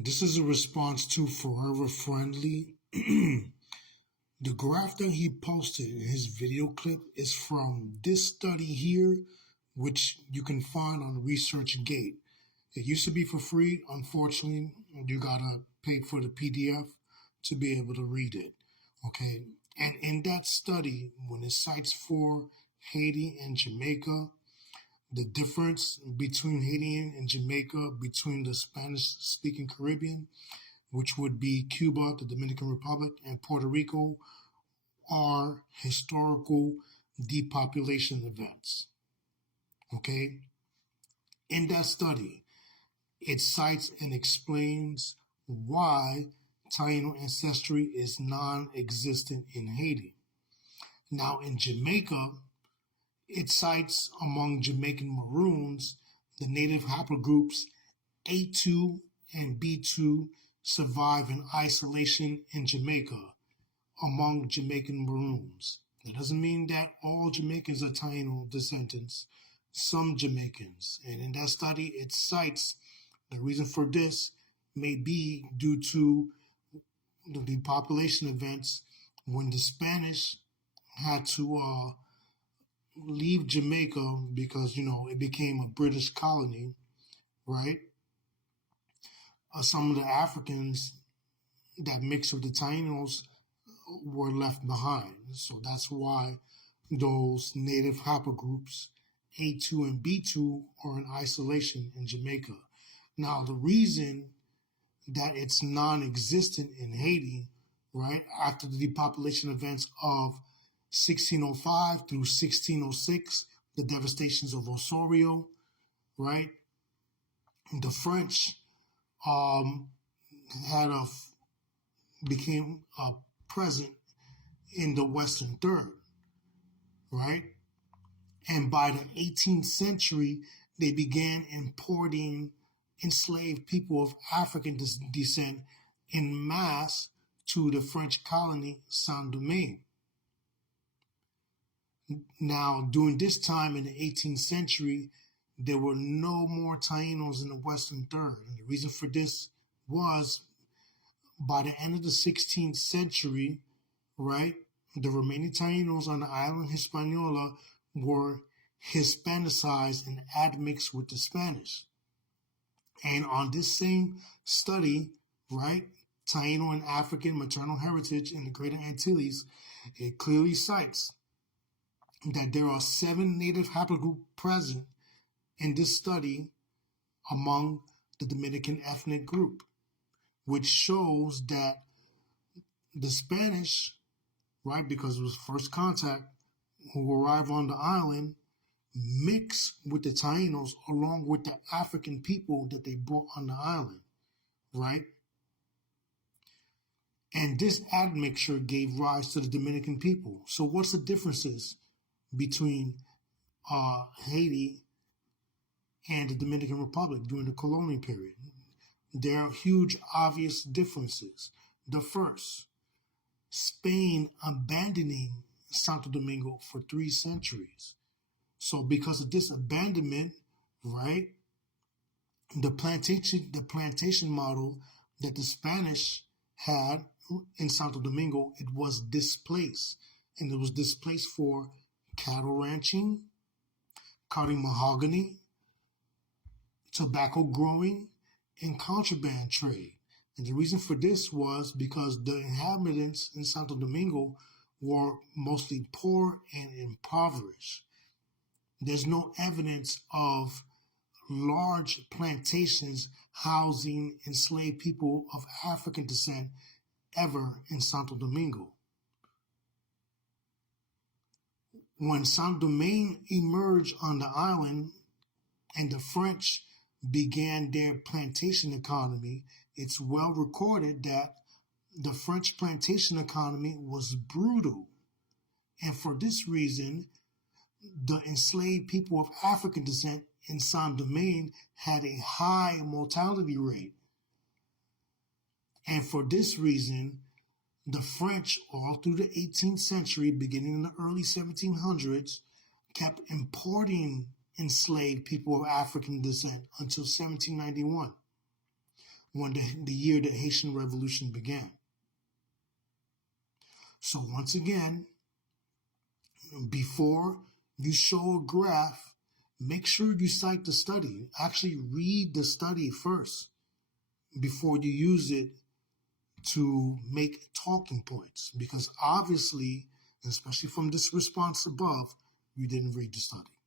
This is a response to Forever Friendly. The graph that he posted in his video clip is from this study here, which you can find on ResearchGate. It used to be for free. Unfortunately, you gotta pay for the PDF to be able to read it. Okay. And in that study, when it cites for Haiti and Jamaica, the difference between Haiti and Jamaica, between the Spanish-speaking Caribbean, which would be Cuba, the Dominican Republic, and Puerto Rico, are historical depopulation events. Okay? In that study, it cites and explains why Taino ancestry is non-existent in Haiti. Now, in Jamaica, it cites among Jamaican Maroons the native haplogroups A2 and B2 survive in isolation in Jamaica among Jamaican Maroons. That doesn't mean that all Jamaicans are Taino descendants. Some Jamaicans. And in that study, it cites the reason for this may be due to the depopulation events when the Spanish had to leave Jamaica because, it became a British colony, right? Some of the Africans that mixed with the Tainos were left behind. So that's why those native haplogroups A2 and B2 are in isolation in Jamaica. Now, the reason that it's non-existent in Haiti, right, after the depopulation events of 1605 through 1606, the devastations of Osorio, right, the French became present in the Western Third, right? And by the 18th century, they began importing enslaved people of African descent in mass to the French colony Saint-Domingue. Now, during this time in the 18th century, there were no more Tainos in the Western Third. And the reason for this was by the end of the 16th century, right, the remaining Tainos on the island Hispaniola were Hispanicized and admixed with the Spanish. And on this same study, right, Taino and African maternal heritage in the Greater Antilles, it clearly cites that there are 7 native haplogroups present in this study among the Dominican ethnic group, which shows that the Spanish, right, because it was first contact, who arrived on the island, mixed with the Tainos along with the African people that they brought on the island, right? And this admixture gave rise to the Dominican people. So what's the differences between Haiti and the Dominican Republic during the colonial period? There are huge, obvious differences. The first, Spain abandoning Santo Domingo for 3 centuries. So because of this abandonment, right, the plantation model that the Spanish had in Santo Domingo, it was displaced. And it was displaced for cattle ranching, cutting mahogany, tobacco growing, and contraband trade. And the reason for this was because the inhabitants in Santo Domingo were mostly poor and impoverished. There's no evidence of large plantations housing enslaved people of African descent ever in Santo Domingo. When Saint-Domingue emerged on the island and the French began their plantation economy, it's well recorded that the French plantation economy was brutal. And for this reason, the enslaved people of African descent in Saint-Domingue had a high mortality rate. And for this reason, the French, all through the 18th century, beginning in the early 1700s, kept importing enslaved people of African descent until 1791. when the year the Haitian Revolution began. So once again, before you show a graph, make sure you cite the study. Actually read the study first before you use it to make talking points, because obviously, especially from this response above, you didn't read the study.